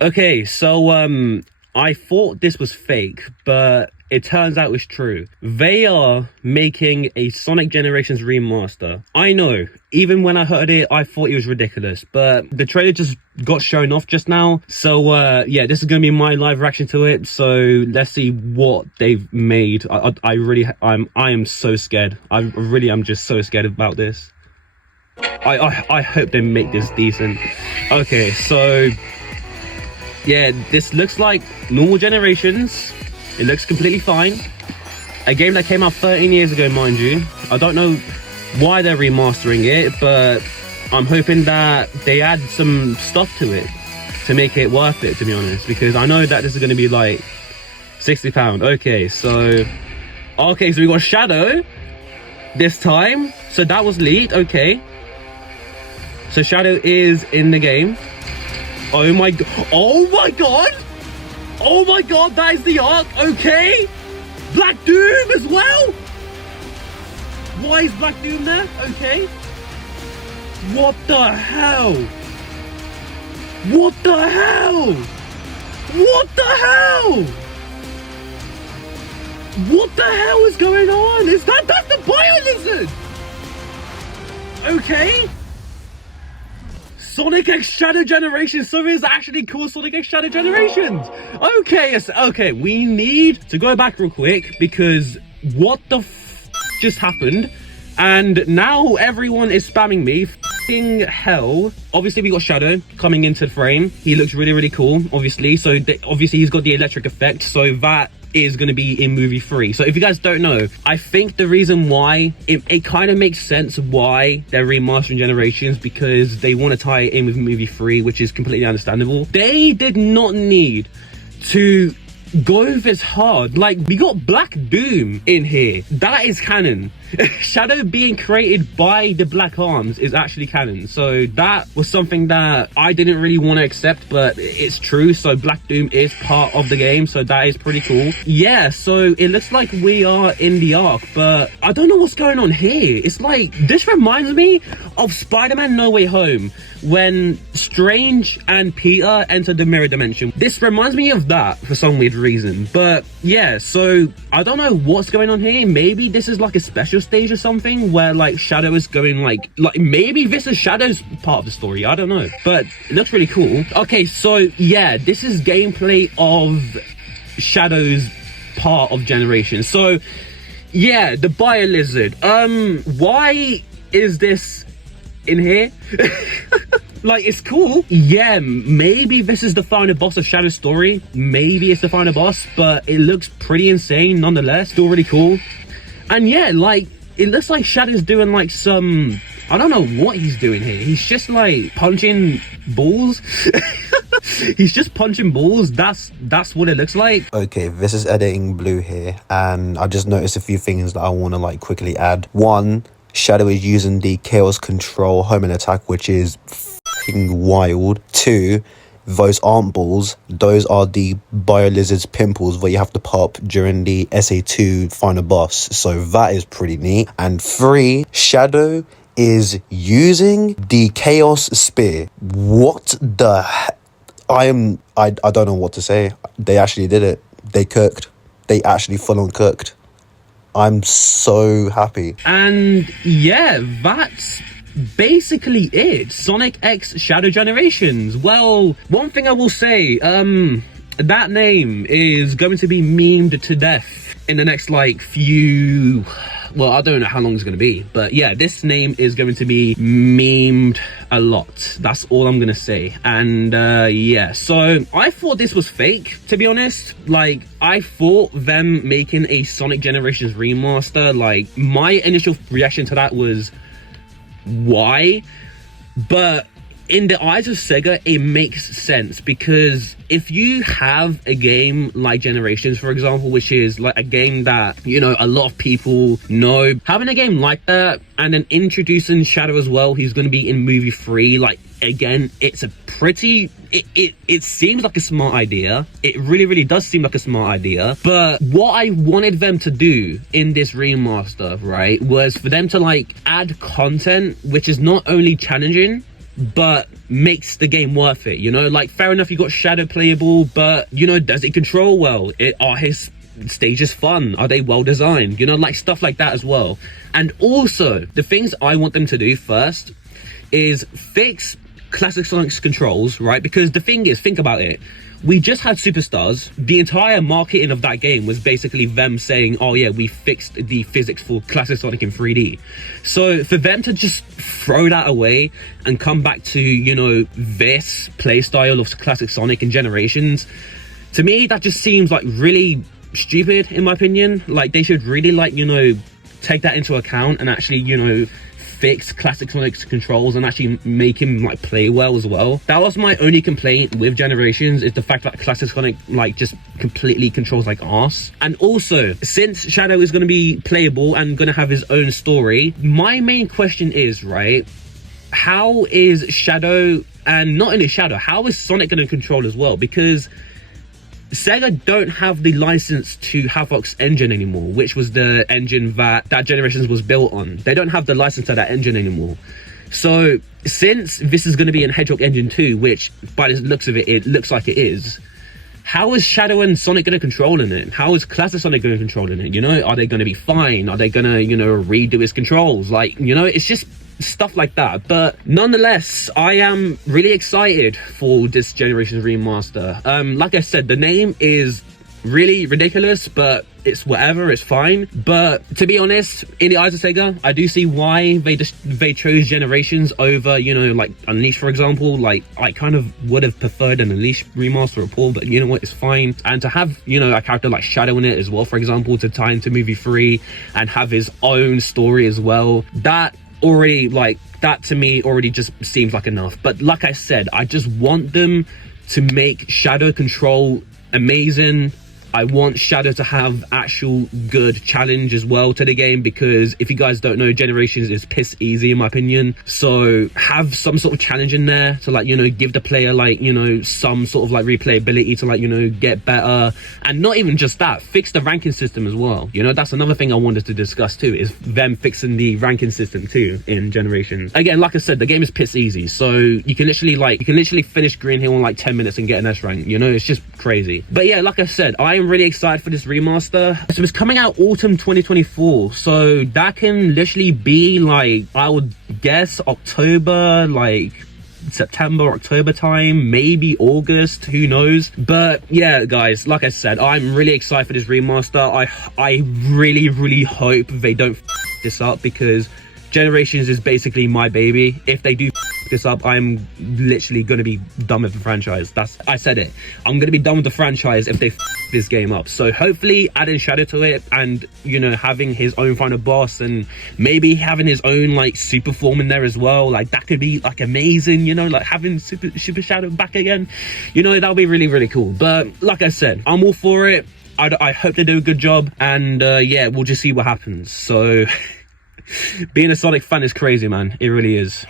Okay, so I thought this was fake, but it turns out it's true. They are making a Sonic Generations remaster. I know, even when I heard it, I thought it was ridiculous, but the trailer just got shown off just now. So yeah, this is gonna be my live reaction to it. So let's see what they've made. I am so scared. I really am just so scared about this. I hope they make this decent. Okay, so yeah, this looks like normal Generations. It looks completely fine. A game that came out 13 years ago, mind you. I don't know why they're remastering it, but I'm hoping that they add some stuff to it to make it worth it, to be honest, because I know that this is going to be like £60. Okay, so we got Shadow this time. So that was leaked. Okay, so Shadow is in the game. Oh my god, oh my god, oh my god, that is the arc. Okay, Black Doom as well. Why is Black Doom there? Okay, what the hell, what the hell, what the hell, what the hell is going on? Is that's the Bio Lizard? Okay, Sonic X Shadow Generations. So it's actually called Sonic X Shadow Generations. Okay, yes, okay, we need to go back real quick because what the f just happened? And now everyone is spamming me. F***ing hell. Obviously we got Shadow coming into the frame. He looks really, really cool, obviously. So obviously he's got the electric effect. So that is going to be in movie 3. So if you guys don't know, I think the reason why it kind of makes sense why they're remastering Generations, because they want to tie it in with movie 3, which is completely understandable. They did not need to go this hard. Like, we got Black Doom in here. That is canon. Shadow being created by the Black Arms is actually canon. So that was something that I didn't really want to accept, but it's true. So Black Doom is part of the game, so that is pretty cool. Yeah, so it looks like we are in the arc, but I don't know what's going on here. It's like, this reminds me of Spider-Man No Way Home, when Strange and Peter entered the mirror dimension. This reminds me of that for some weird reason. But yeah, so I don't know what's going on here. Maybe this is like a special stage or something where like Shadow is going like maybe this is Shadow's part of the story. I don't know, but it looks really cool. Okay, so yeah, this is gameplay of Shadow's part of Generation. So yeah, the Bio Lizard. Why is this in here? Like, it's cool. Yeah, maybe this is the final boss of Shadow's story. Maybe it's the final boss, but it looks pretty insane nonetheless. Still really cool. And yeah, like, it looks like Shadow's doing like some, I don't know what he's doing here. He's just like punching balls. He's just punching balls. That's what it looks like. Okay, this is Editing Blue here, and I just noticed a few things that I want to like quickly add. One, Shadow is using the Chaos Control homing attack, which is f***ing wild. Two, those aren't balls, those are the Bio Lizard's pimples that you have to pop during the SA2 final boss, so that is pretty neat. And three, Shadow is using the Chaos Spear. What the I don't know what to say. They actually did it. They cooked. They actually full on cooked. I'm so happy. And yeah, that's basically it. Sonic X Shadow Generations. Well, one thing I will say, that name is going to be memed to death in the next like few, well, I don't know how long it's going to be, but yeah, this name is going to be memed a lot. That's all I'm going to say. And yeah, so I thought this was fake, to be honest. Like, I thought them making a Sonic Generations remaster, like, my initial reaction to that was, why? But in the eyes of Sega, it makes sense, because if you have a game like Generations, for example, which is like a game that, you know, a lot of people know, having a game like that and then introducing Shadow as well, he's going to be in movie 3, like, again, it's a pretty, it seems like a smart idea. It really, really does seem like a smart idea. But what I wanted them to do in this remaster, right, was for them to like add content which is not only challenging but makes the game worth it, you know? Like, fair enough, you got Shadow playable, but, you know, does it control well? Are his stages fun? Are they well designed? You know, like stuff like that as well. And also, the things I want them to do first is fix Classic Sonic's controls, right? Because the thing is, think about it. We just had Superstars. The entire marketing of that game was basically them saying, oh yeah, we fixed the physics for Classic Sonic in 3D. So for them to just throw that away and come back to, you know, this playstyle of Classic Sonic in Generations, to me, that just seems like really stupid, in my opinion. Like, they should really, like, you know, take that into account and actually, you know, fix Classic Sonic's controls and actually make him like play well as well. That was my only complaint with Generations, is the fact that Classic Sonic like just completely controls like arse. And also, since Shadow is going to be playable and going to have his own story, my main question is, right, how is Shadow, and not only Shadow, how is Sonic going to control as well? Because Sega don't have the license to Havoc's engine anymore, which was the engine that Generations was built on. They don't have the license to that engine anymore. So since this is going to be in Hedgehog Engine 2, which by the looks of it, it looks like it is, how is Shadow and Sonic going to control in it? How is Classic Sonic going to control in it? You know, are they going to be fine? Are they going to, you know, redo his controls? Like, you know, it's just stuff like that. But nonetheless, I am really excited for this Generations remaster. Like I said, the name is really ridiculous, but it's whatever, it's fine. But to be honest, in the eyes of Sega, I do see why they chose Generations over, you know, like Unleashed, for example. Like, I kind of would have preferred an Unleashed remaster or pull, but you know what, it's fine. And to have, you know, a character like Shadow in it as well, for example, to tie into movie 3 and have his own story as well, that already, like, that to me already just seems like enough. But like I said, I just want them to make Shadow control amazing. I want Shadow to have actual good challenge as well to the game, because if you guys don't know, Generations is piss easy in my opinion. So have some sort of challenge in there to, like, you know, give the player, like, you know, some sort of like replayability to, like, you know, get better. And not even just that, fix the ranking system as well. You know, that's another thing I wanted to discuss too, is them fixing the ranking system too in Generations. Again, like I said, the game is piss easy, so you can literally finish Green Hill in like 10 minutes and get an S rank. You know, it's just crazy. But yeah, like I said, I am really excited for this remaster. So it's coming out autumn 2024, so that can literally be like, I would guess October, like September, October time, maybe August, who knows. But yeah, guys, like I said, I'm really excited for this remaster. I really hope they don't f this up, because Generations is basically my baby. If they do this up, I'm literally going to be done with the franchise. I said it. I'm going to be done with the franchise if they this game up. So hopefully adding Shadow to it, and, you know, having his own final boss, and maybe having his own like super form in there as well, like that could be like amazing, you know, like having super Shadow back again, you know, that'll be really cool. But like I said, I'm all for it. I hope they do a good job, and yeah, we'll just see what happens. So being a Sonic fan is crazy, man. It really is.